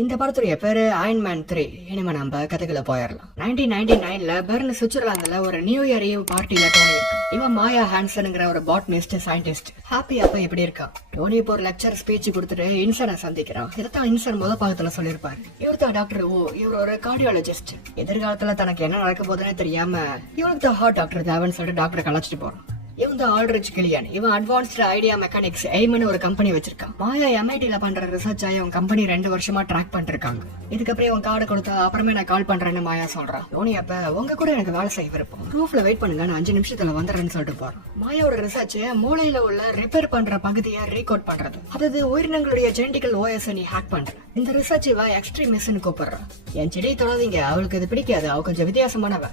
இந்த படத்துடைய பேரு அயன்மேன் 3. இனிமே நம்ம கதைக்குள்ள போயிடலாம். 1999ல பெர்ன் சுவிட்சர்லாந்துல ஒரு நியூ இயர் ஈவ் பார்ட்டியில டோனி இருக்கு. இவன் மாயா ஹான்சன்ங்கிற ஒரு பாட்னிஸ்ட் சயின்டிஸ்ட். ஹாப்பி அப்ப இப்படி இருக்கான். டோனி இப்போ ஒரு லெக்சர் ஸ்பீச் கொடுத்துட்டு இன்சனை சந்திக்கிறான். இதைத்தான் இன்சன் முத பாகத்துல சொல்லியிருப்பாரு. இவர் தான் டாக்டர் ஓ, இவர் ஒரு கார்டியாலஜிஸ்ட். எதிர்காலத்துல தனக்கு என்ன நடக்க போதுன்னு தெரியாம இவனுக்கு தான் ஹார்ட் டாக்டர் தேவைன்னு சொல்லிட்டு டாக்டர் கலாச்சிட்டு போறான். இவன் தான் ஆல்ரிச் கிளியன். இவன் அட்வான்ஸ்டு ஐடியா மெக்கானிக்ஸ் எய்ம்னு ஒரு கம்பெனி வச்சிருக்கான். மாயா MITல பண்ற ரிசர்ச் இவன் கம்பெனி 2 வருஷமா ட்ராக் பண்ணிருக்காங்க. இதுக்கப்புறம் இவன் கார்டு கொடுத்தா அப்புறமே நான் கால் பண்றேன்னு மாயா சொல்றான். டோனி அப்ப உங்க கூட எனக்கு வேலை செய்ய விருப்பம், ரூஃப்ல வெயிட் பண்ணுங்க, நான் 5 நிமிஷத்துல வந்துடுறேன்னு சொல்லிட்டு போறான். மாயாவோட ரிசர்ச் மூளையில உள்ள ரிப்பேர் பண்ற பகுதியை ரீகோட் பண்றது, அதாவது உயிரினங்களுடைய ஜெனடிக்கல் OS நீ ஹேக் பண்ற. இந்த ரிசர்ச் இவ எக்ஸ்ட்ரீமிஸ்ட்னு கூப்பிடுறான். என் செடியை தொடாதீங்க, அவளுக்கு இது பிடிக்காது, அவ கொஞ்சம் வித்தியாசமானவ.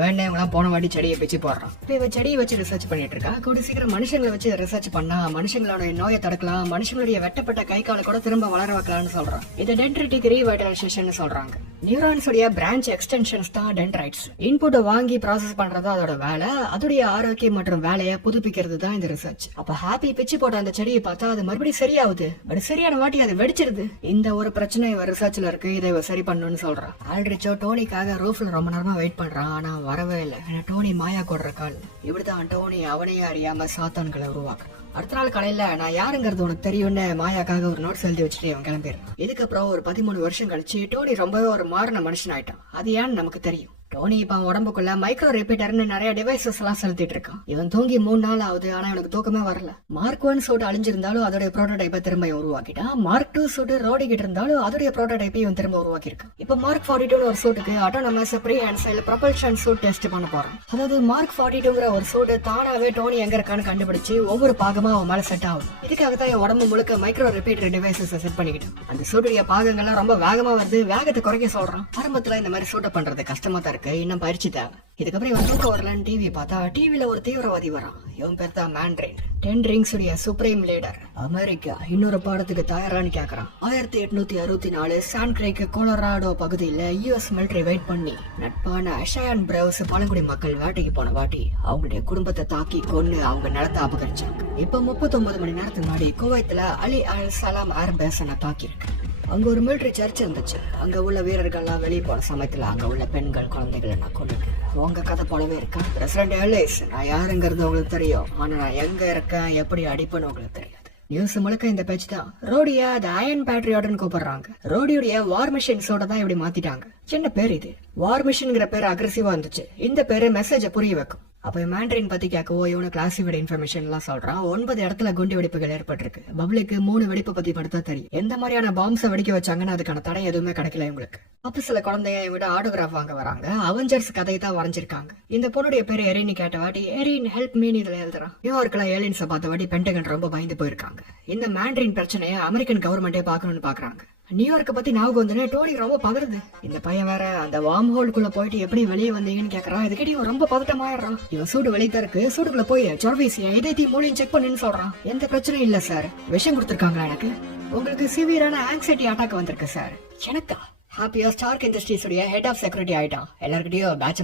வேண்டாம் போன வாட்டி செடியை பிச்சு போடுறான். இப்ப இவ செடியை வச்சு ரிசர்ச் பண்ணிட்டு இருக்கா. கூட சீக்கிரம் மனுஷங்களை வச்சு ரிசர்ச் பண்ணா மனுஷங்களோட நோயை தடுக்கலாம், மனுஷங்களுடைய வெட்டப்பட்ட கை காலை கூட திரும்ப வளர வைக்கலாம்னு சொல்றான். இது டென்ட்ரிட்டிக் ரீவைட்டலைசேஷன் சொல்றாங்க. நியூரான்ஸ் உடைய பிரான்ச் எக்ஸ்டென்ஷன்ஸ் தான் டென்ட்ரைட்ஸ். இன்புட் வாங்கி ப்ராசஸ் பண்றது அதோட வேலை. அதோடைய ஆரோக்கியம் மற்றும் வேலையை புதுப்பிக்கிறது தான் இந்த ரிசர்ச். அப்ப ஹாப்பி பிச்சு போட்ட அந்த செடியை பார்த்தா அது மறுபடியும் சரியாகுது. பட் சரியான வாட்டி அது வெடிச்சிருது. இந்த ஒரு பிரச்சனை இவ ரிசர்ச்ல இருக்கு, இதை சரி பண்ணணும்னு சொல்றான். ஆல்ரிச்சோ டோனிக்காக ரூஃப்ல ரொம்ப நேரமா வெயிட் பண்றான். ஆனா வரவே இல்லை. டோனி மாயா கொடுற கால். இப்படிதான் டோனி அவனையே அறியாம சாத்தான்களை உருவாக்குறான். அடுத்த நாள் காலையில நான் யாருங்கிறது உனக்கு தெரியும்னு மாயாக்காக ஒரு நோட்ஸ் எழுதி வச்சுட்டு அவன் கிளம்பிடுறான். இதுக்கப்புறம் ஒரு 13 வருஷம் கழிச்சு டோனி ரொம்பவே ஒரு மாறின மனுஷன் ஆயிட்டான். அது ஏன்னு நமக்கு தெரியும். டோனி இப்ப உடம்புக்குள்ள மைக்ரோ ரிப்பீட்டர்னு நிறைய டிவைசஸ் எல்லாம் செலுத்திட்டு இருக்கான். இவன் தூங்கி 3 நாள் ஆகுது, ஆனா எனக்கு தூக்கமே வரல. மார்க் 1 சூட் அழிஞ்சிருந்தாலும் அதோட ப்ரோட்டோடைப்பை திரும்ப உருவாக்கிட்டான். மார்க் 2 சூட் ரோடிக்கிட்டு இருந்தாலும் அதோட ப்ரோட்டோடைப்பை இவன் திரும்ப உருவாக்கிருக்கான். இப்ப மார்க் 42 ஒரு சூட்டுக்கு autonomous prehensile propulsion suit test பண்ண போறான். அதாவது மார்க் 42ங்கிற ஒரு சூட் தானாவே டோனி எங்க இருக்கான்னு கண்டுபிடிச்சு ஒவ்வொரு பாகமா அவன் மேல செட் ஆகும். இதுக்காக தான் என் உடம்பு முழுக்க மைக்ரோ ரிப்பீட்டர் டிவைசஸ் செட் பண்ணிக்கிட்டான். அந்த சூட்டுடைய பாகங்கள்லாம் ரொம்ப வேகமா வருது, வேகத்தை குறைக்க சொல்றான். ஆரம்பத்துல இந்த மாதிரி சூட்டை பண்றது கஷ்டமா தான் இருக்கு, இன்னும் பயிற்சி தேவை. இதுக்கப்புறம் இவன் தூக்கம் வரலான்னு டிவி பார்த்தா டிவில ஒரு தீவிரவாதி வரான். இவன் பேர் தான் மேண்ட்ரின். 10 ரிங்ஸ் உடைய சுப்ரீம் லீடர். அமெரிக்கா இன்னொரு பாடத்துக்கு தயாரான்னு கேக்குறான். 1864 சான் கிரேக் கொலராடோ பகுதியில US மிலிட்டரி வெயிட் பண்ணி நட்பான ஷயான் பிரவுஸ் பழங்குடி மக்கள் வேட்டைக்கு போன வாட்டி அவங்களுடைய குடும்பத்தை தாக்கி கொன்னு அவங்க நிலத்தை அபகரிச்சாங்க. இப்ப 39 மணி நேரத்துக்கு முன்னாடி குவைத்துல அலி அல் சலாம் ஏர் பேஸனை தாக்கி இருக்கு. அங்க ஒரு மிலிட்டரி சர்ச் இருந்துச்சு. அங்க உள்ள வீரர்கள்லாம் வெளியே போன சமயத்துல அங்க உள்ள பெண்கள் குழந்தைகளை நான் கொண்டுட்டேன். உங்க கதை போலவே இருக்கா? பிரசிடென்ட் எல்லைஸ், நான் யாருங்கிறது உங்களுக்கு தெரியும், ஆனா நான் எங்க இருக்கேன் எப்படி அடிப்பேன்னு உங்களுக்கு தெரியாது. நியூஸ் முழுக்க இந்த பேச்சு தான். ரோடியா அது அயன் பேட்ரியாட்னு கூப்பிடுறாங்க. ரோடியோடைய வார் மிஷின்ஸோட தான் இப்படி மாத்திட்டாங்க. சின்ன பேர் இது. வார் மிஷின்ங்கிற பேர் அக்ரெசிவா இருந்துச்சு. இந்த பேரு மெசேஜ புரிய வைக்கும். அப்ப மேண்ட்ரின் பத்தி கேட்கவோ இவனு கிளாசிஃபைட் இன்ஃபர்மேஷன் எல்லாம் சொல்றான். 9 இடத்துல குண்டு வெடிப்புகள் ஏற்பட்டிருக்கு. பப்ளிக்கு 3 வெடிப்பு பத்தி படுத்தா தெரியும். எந்த மாதிரியான பாம்ஸை வெடிக்க வச்சாங்கன்னு அதுக்கான தடை எதுவுமே கிடைக்கல இவங்களுக்கு. அப்ப சில குழந்தைங்க இவங்க ஆட்டோகிராஃப் வாங்க வராங்க. அவெஞ்சர்ஸ் கதையை தான் வரைஞ்சிருக்காங்க. இந்த பொண்ணுடைய பேரு எரின்னு கேட்ட வாட்டி எரின் ஹெல்ப் மீன் இதுல எழுதுறான். நியூயார்க்ல ஏலியன்ஸை பார்த்த வாட்டி பென்டகன் ரொம்ப பயந்து போயிருக்காங்க. இந்த மேண்ட்ரின் பிரச்சனையை அமெரிக்கன் கவர்மெண்டே பாக்கணும்னு பாக்குறாங்க. நியூயார்க்க பத்தி ஞாபகம் வந்து டோனி ரொம்ப பதறுது. இந்த பையன் வேற அந்த வார்ம் ஹோல்குள்ள போயிட்டு எப்படி வெளியே வந்தீங்கன்னு கேக்குறான். இதுக்கிட்ட இவன் ரொம்ப பதட்டமாயிடுறான். இவன் சூடு வெளியே தான் இருக்கு, சூடுக்குள்ள போய் ஜார்விஸ் இதயத்தையும் மூளையும் செக் பண்ணுன்னு சொல்றான். எந்த பிரச்சனையும் இல்ல சார், விஷம் கொடுத்துருக்காங்களா எனக்கு? உங்களுக்கு சிவியரான ஆங்ஸைட்டி அட்டாக் வந்திருக்கு சார். எனக்கா? ஹாப்பியா ஸ்டார்க் இண்டஸ்ட்ரீஸ் உடைய ஹெட் ஆஃப் செக்யூரிட்டி ஆயிட்டான். எல்லாருக்கிட்டையும் பேட்ச்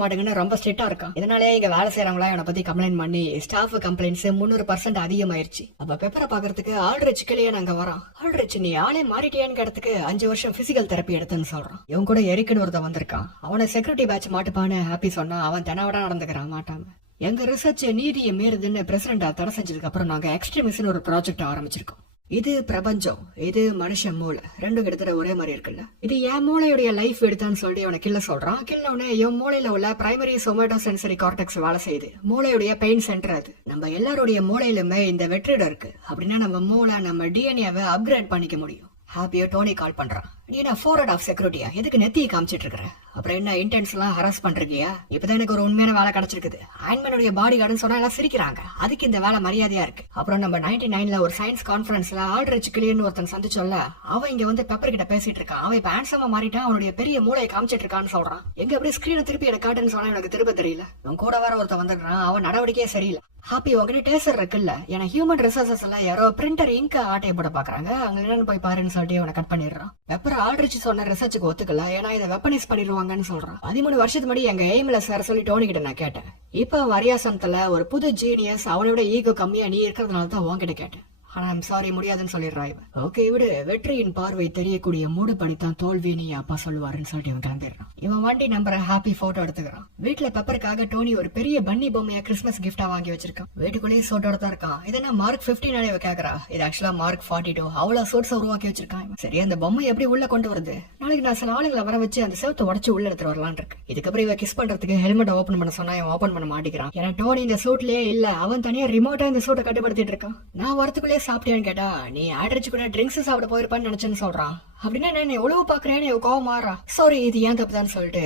மாட்டுங்கன்னு ரொம்ப ஸ்ட்ரிக்டா இருக்கான். இதனாலே இங்க வேலை செய்யறவங்களா இவனை பத்தி கம்ப்ளைண்ட் பண்ணி ஸ்டாஃப் கம்ப்ளைண்ட்ஸ் 300% அதிகமாயிருச்சு. அப்ப பெப்பரை பாக்குறதுக்கு ஆல்ரிச் கிளியன் அங்க வரான். ஆல்ரிச், நீ ஆளே மாறிட்டியான்னு கேட்டதுக்கு 5 வருஷம் பிசிக்கல் தெரப்பி எடுத்துன்னு சொல்றான். இவன் கூட எரிக்குன்னு ஒருத்த வந்திருக்கான். அவனை செக்யூரிட்டி பேட்ச் மாட்டுப்பான்னு ஹாப்பி சொன்னா அவன் தெனாவடா நடந்துக்கிறான் மாட்டாம. எங்க ரிசர்ச் நீதியை மீறுதுன்னு பிரசிடண்டா தடை செஞ்சதுக்கு அப்புறம் நாங்க எக்ஸ்ட்ரீமிஸ்ட்னு ஒரு ப்ராஜெக்ட் ஆரம்பிச்சிருக்கோம். இது பிரபஞ்சம், இது மனுஷன் மூளை, ரெண்டும் கிட்டத்தட்ட ஒரே மாதிரி இருக்குல்ல. இது என் மூளையுடைய லைஃப் எடுத்தான்னு சொல்லிட்டு அவனை கில்ல சொல்றான். கில்லவுனே என் மூளையில உள்ள பிரைமரி சொமேட்டோ சென்சரி கார்டெக்ஸ் வேலை செய்யுது. மூளையுடைய பெயின் சென்டர் அது. நம்ம எல்லாருடைய மூளையிலுமே இந்த வெற்றிடம் இருக்கு. அப்படின்னா நம்ம மூளை நம்ம டிஎன்ஏவை அப்கிரேட் பண்ணிக்க முடியும். ஹாப்பியா டோனி கால் பண்றான். நீ என்ன ஃபார்வர்ட் ஆஃப் செக்யூரிட்டியா? எதுக்கு நெத்தியை காமிச்சிட்டு இருக்கிற? அப்புறம் என்ன இன்டென்ஸ் எல்லாம் ஹராஸ் பண்றியா? இப்பதான் எனக்கு ஒரு உண்மையான வேலை கிடைச்சிருக்குது. அயன்மேனுடைய பாடி கார்டுன்னு சொன்னா எல்லாம் சிரிக்கிறாங்க. அதுக்கு இந்த வேலை மரியாதையா இருக்கு. அப்புறம் நம்ம 99ல ஒரு சயின்ஸ் கான்ஃபரன்ஸ்ல ஆல்ரிச் கிளியன் ஒருத்தன் சந்திச்சோல்ல, அவன் இங்க வந்து பெப்பர் கிட்ட பேசிட்டு இருக்கான். அவன் இப்ப ஹேண்ட்ஸமா மாறிட்டான். அவனுடைய பெரிய மூளையை காமிச்சிட்டு இருக்கான்னு சொல்றான். எங்க அப்படியே ஸ்கிரீனை திருப்பி எனக்கு காட்டுன்னு சொன்னா எனக்கு திரும்ப தெரியல. அவன் கூட வேற ஒருத்தன் வந்துடுறான். அவன் நடவடிக்கையே சரியில்லை. ஹாப்பி, உங்ககிட்ட டேசர் இருக்குல்ல, ஏன்னா ஹியூமன் ரிசோர்சஸ் எல்லாம் யாரோ பிரிண்டர் இங்க ஆட்டையை போட பாக்குறாங்க. அங்க என்னன்னு போய் பாருன்னு சொல்லிட்டு அவனை கட் பண்ணிடுறான். பெப்பர் ஆல்ரிச் சொன்ன ரிசர்ச்சுக்கு ஒத்துக்கல, ஏன்னா இதை வெப்பனைஸ் பண்ணிடுவாங்கன்னு சொல்றான். 13 வருஷத்துக்கு முன்னாடி எங்க எய்ம்ல சார் சொல்லி டோனி கிட்ட நான் கேட்டேன். இப்ப வரியாசனத்துல ஒரு புது ஜீனியஸ் அவனோட ஈகோ கம்மியா நீ இருக்கிறதுனால தான் உன்கிட்ட கேட்டேன். ஆனா ஐம் சாரி முடியாதுன்னு சொல்லிடுறா இவன். ஓகே விடு, வெற்றியின் பார்வை தெரியக்கூடிய மூடு பண்ணித்தான் தோல்வின்னு அப்பா சொல்லுவாருன்னு சொல்லிட்டு இவன் கிளம்பிடுறான். இவன் வண்டி நம்பரை ஹாப்பி போட்டோ எடுத்துக்கிறான். வீட்டுல பெப்பருக்காக டோனி ஒரு பெரிய பன்னி பொம்மையா கிறிஸ்மஸ் கிஃப்டா வாங்கி வச்சிருக்கான். வீட்டுக்குள்ளேயே சோட்டோட தான் இருக்கான். இதென்ன மார்க் 15 கேக்குறா. இது ஆக்சுவலா மார்க் 42. அவ்வளவு சோட்ஸை உருவாக்கி வச்சிருக்கான். சரி, அந்த பொம்மை எப்படி உள்ள கொண்டு வருது? நாளைக்கு நான் சில ஆளுங்களை வர வச்சு அந்த செவத்தை உடச்சு உள்ள எடுத்துட்டு வரலான் இருக்கு. இதுக்கப்புறம் இவன் கிஸ் பண்றதுக்கு ஹெல்மெட் ஓபன் பண்ண சொன்னா இவன் ஓபன் பண்ண மாட்டேங்கிறான். ஏன்னா டோனி இந்த சூட்லயே இல்ல, அவன் தனியா ரிமோட்டா இந்த சூட்டை கட்டுப்படுத்திட்டு இருக்கான். நான் வரத்துக்குள்ளே சாப்பிட்டேன்னு கேட்டா, நீ ஆட்ரிச்சு கூட ட்ரிங்க்ஸ் சாப்பிட போயிருப்பான்னு நினைச்சேன்னு சொல்றான். அப்படின்னா நான் எவ்வளவு பாக்குறேன்னு கோவம் மாறா. சாரி, இது ஏன் தப்புதான்னு சொல்லிட்டு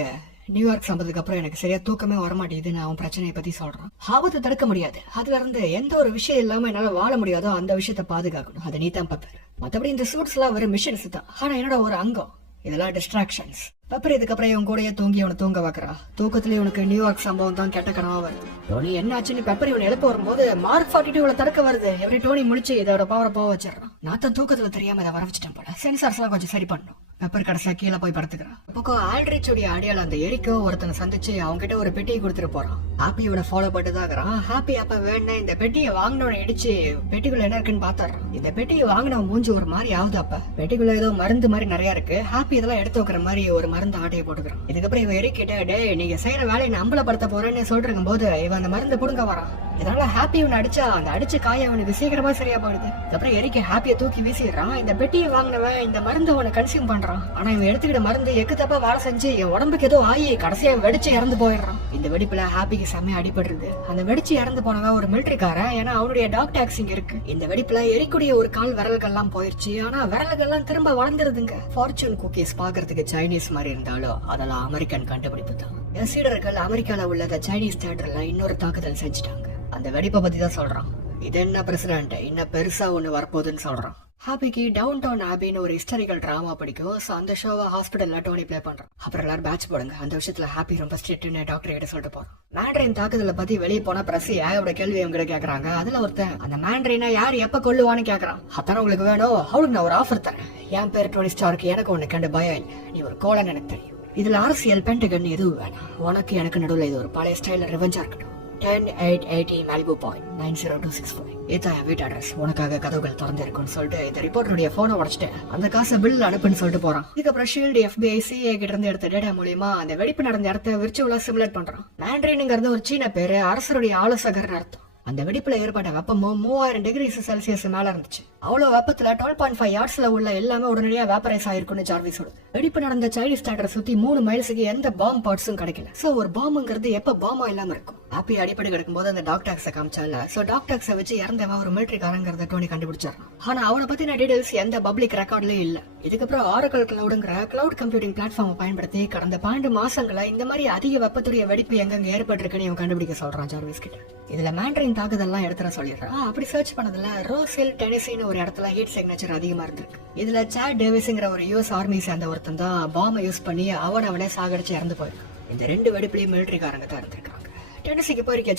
நியூயார்க் சம்பதுக்கு அப்புறம் எனக்கு சரியா தூக்கமே வரமாட்டேதுன்னு அவன் பிரச்சனையை பத்தி சொல்றான். ஆபத்தை தடுக்க முடியாது, அதுல இருந்து எந்த ஒரு விஷயம் இல்லாம என்னால வாழ முடியாதோ அந்த விஷயத்த பாதுகாக்கணும். அது நீ தான் பெப்பர். மத்தபடி இந்த சூட்ஸ் எல்லாம் வெறும் மிஷின்ஸ் தான், ஆனா என்னோட ஒரு அங்கம். இதெல்லாம் டிஸ்ட்ராக்ஷன்ஸ். பெப்பர் இதுக்கப்புறம் இவன் கூடயே தூங்கி அவனை தூங்க வைக்கிறா. தூக்கத்திலே உனக்கு நியூயார்க் சம்பவம் தான் கெட்ட கனவா வருது. டோனி என்னாச்சுன்னு பெப்பர் இவன் எழுப்ப வரும்போது மார்க் 42 தடுக்க வருது. எப்படி டோனி முடிச்சு இதோட பவரை போக வச்சிடறான். நான் தான் தூக்கத்துல தெரியாம இதை வர வச்சுட்டேன் போல. சென்சார்ஸ் எல்லாம் கொஞ்சம் சரி பண்ணும். பெப்பர் கடைசியா கீழே போய் படுத்துக்கிறான். பக்கம் ஆல்ட்ரிச்சோடைய அடியால் அந்த எரிக்கோ ஒருத்தனை சந்திச்சு அவங்க கிட்ட ஒரு பெட்டியை கொடுத்துட்டு போறான். ஹாப்பியோட ஃபாலோ பண்ணிட்டுதான் ஹாப்பி அப்ப வேணும் இந்த பெட்டியை வாங்கினவனை இடிச்சு பெட்டிக்குள்ள என்ன இருக்குன்னு பாத்துறான். இந்த பெட்டியை வாங்கினவன் மூஞ்சி ஒரு மாதிரி ஆகுது. அப்ப பெட்டிக்குள்ள ஏதோ மருந்து மாதிரி நிறைய இருக்கு. ஹாப்பி இதெல்லாம் எடுத்து வைக்கிற மாதிரி ஒரு மருந்து ஆட்டையை போட்டுக்கிறான். இதுக்கப்புறம் இவன் எரிக்கிட்ட, டே நீங்க செய்யற வேலையை நான் அம்பலப்படுத்த போறேன்னு சொல்லிருக்கும் போது இவன் அந்த மருந்து புடுங்க வரான். இதனால ஹாப்பி இவனை அடிச்சா அந்த அடிச்சு காய அவனுக்கு சீக்கிரமா சரியா போயிடுது. அப்புறம் எரிக்க ஹாப்பியை தூக்கி வீசிடுறான். இந்த பெட்டியை வாங்கினவன் இந்த மருந்து அவனை கன்சியூம் பண்றான். ஆனா இவன் எடுத்துக்கிட்ட மருந்து எக்கு தப்பா வேலை செஞ்சு என் உடம்புக்கு ஏதோ ஆகி கடைசியா வெடிச்சு இறந்து போயிடுறான். இந்த வெடிப்புல ஹாப்பிக்கு செம்மையா அடிபடுறது. அந்த வெடிச்சு இறந்து போனவன் ஒரு மிலிட்டரிக்காரன். ஏன்னா அவனுடைய டாக் டாக்ஸிங் இருக்கு. இந்த வெடிப்புல எரிக்கூடிய ஒரு கால் விரல்கள்லாம் போயிருச்சு. ஆனா விரல்கள்லாம் திரும்ப வளர்ந்துருதுங்க. ஃபார்ச்சூன் குக்கீஸ் பாக்குறதுக்கு சைனீஸ் மாதிரி இருந்தாலும் அதெல்லாம் அமெரிக்கன் கண்டுபிடிப்பு தான். சீடர்கள் அமெரிக்கால உள்ள சைனீஸ் தியேட்டர்ல இன்னொரு தாக்குதல் செஞ்சுட்டாங்க. அந்த வெடிப்பை பத்தி தான் சொல்றான். இது என்ன பிரசிடென்ட் இன்னும் பெருசா ஒண்ணு வரப்போகுதுன்னு சொல்றான். ஹாப்பிக்கு டவுன் டவுன் ஆபின்னு ஒரு ஹிஸ்டாரிக்கல் டிராமா பிடிக்கும். சோ அந்த ஷோவை ஹாஸ்பிட்டல்ல டோனி பிளே பண்றான். அப்புறம் எல்லாரும் பேட்ச் போடுங்க. அந்த விஷயத்துல ஹாப்பி ரொம்ப ஸ்ட்ரிக்ட்னு டாக்டர் கிட்ட சொல்லிட்டு போறான். மேண்ட்ரைன் தாக்குதல பத்தி வெளியே போனா பிரஸ் ஏயோட கேள்வி அவங்க கேக்குறாங்க. அதுல ஒருத்தன் அந்த மேண்ட்ரைனை யார் எப்ப கொல்லுவான்னு கேக்குறான். அத்தான உங்களுக்கு வேணும், அவளுக்கு நான் ஒரு ஆஃபர் தரேன். என் பேர் டோனி ஸ்டார்க், எனக்கு ஒண்ணு கண்டு பயம் இல்லை, நீ ஒரு கோலன்னு எனக்கு தெரியும். இதுல அரசியல் பென்டகன் எதுவும் வேணாம். உனக்கு எனக்கு நடுவில் இது ஒரு பழைய ஸ்டைல ரிவெஞ்சா இருக்கட்டும். 10880 Malibu Point 90265. இதான் என் வீட்டு அட்ரஸ். உனக்காக கதவுகள் திறந்து இருக்குன்னு சொல்லிட்டு இந்த ரிப்போர்ட்டருடைய போனை உடைச்சிட்டு அந்த காசை பில் அனுப்புன்னு சொல்லிட்டு போறான். இதுக்கப்புறம் ஷீல்டு FBI CIA கிட்ட இருந்து எடுத்த டேட்டா மூலியமா அந்த வெடிப்பு நடந்த இடத்த விர்ச்சுவலா சிமுலேட் பண்றான். மேண்ட்ரைனுங்கிறது ஒரு சீன பேரு, அரசருடைய ஆலோசகர்னு அர்த்தம். அந்த வெடிப்புல ஏற்பட்ட வெப்பமும் 3000 டிகிரி செல்சியஸ் மேல இருந்துச்சு. அவ்வளவு வெப்பத்துல 12.5 யார்ட்ஸ்ல உள்ள எல்லாமே உடனடியா வேப்பரைஸ் ஆயிருக்குன்னு ஜார்விஸ் சொல்லுது. வெடிப்பு நடந்த சைனீஸ் தியேட்டரை சுத்தி 3 மைல்ஸுக்கு எந்த பாம் பார்ட்ஸும் கிடைக்கல. சோ ஒரு பாம்புங்கிறது எப்ப பாமா இல்லாம இருக்கும். ஹாப்பி அடிப்படை கிடக்கும் போது அந்த டாக்டாக்ஸை காமிச்சால. சோ டாக்டாக்ஸை வச்சு இறந்தவன் ஒரு மிலிட்டரிக்காரங்கிறத டோனி கண்டுபிடிச்சாரான். ஆனா அவனை பத்தின டீடைல்ஸ் எந்த பப்ளிக் ரெக்கார்ட்லயும் இல்ல. இதுக்கப்புறம் ஆரக்கிள் கிளவுடுங்கிற கிளவுட் கம்ப்யூட்டிங் பிளாட்ஃபார்மை பயன்படுத்தி கடந்த 12 மாசங்களா இந்த மாதிரி அதிக வெப்பத்துடைய வெடிப்பு எங்க ஏற்பட்டிருக்குன்னு இவன் கண்டுபிடிக்க சொல்றான் ஜார்விஸ் கிட்ட. இதுல மேண்ட்ரைன் தாக்குதல்லாம் எடுத்துற சொல்லிடுறான். அப்படி சர்ச் பண்ணதுல ரோஸ்ஹில் டெனசின்னு ஒரு இடத்துல ஹீட் சிக்னேச்சர் அதிகமா இருந்திருக்கு. இதுல சாட் டேவிஸ்ங்கிற ஒரு US ஆர்மி சேர்ந்த ஒருத்தன் தான் பாம்பை யூஸ் பண்ணி அவனே சாகடிச்சு இறந்து போயிருக்கு. இந்த 2 வெடிப்புலயும் மிலிட்டரிக்காரங்க தான் இருந்திருக்காங்க. டென்னசிக்கு போயிருக்க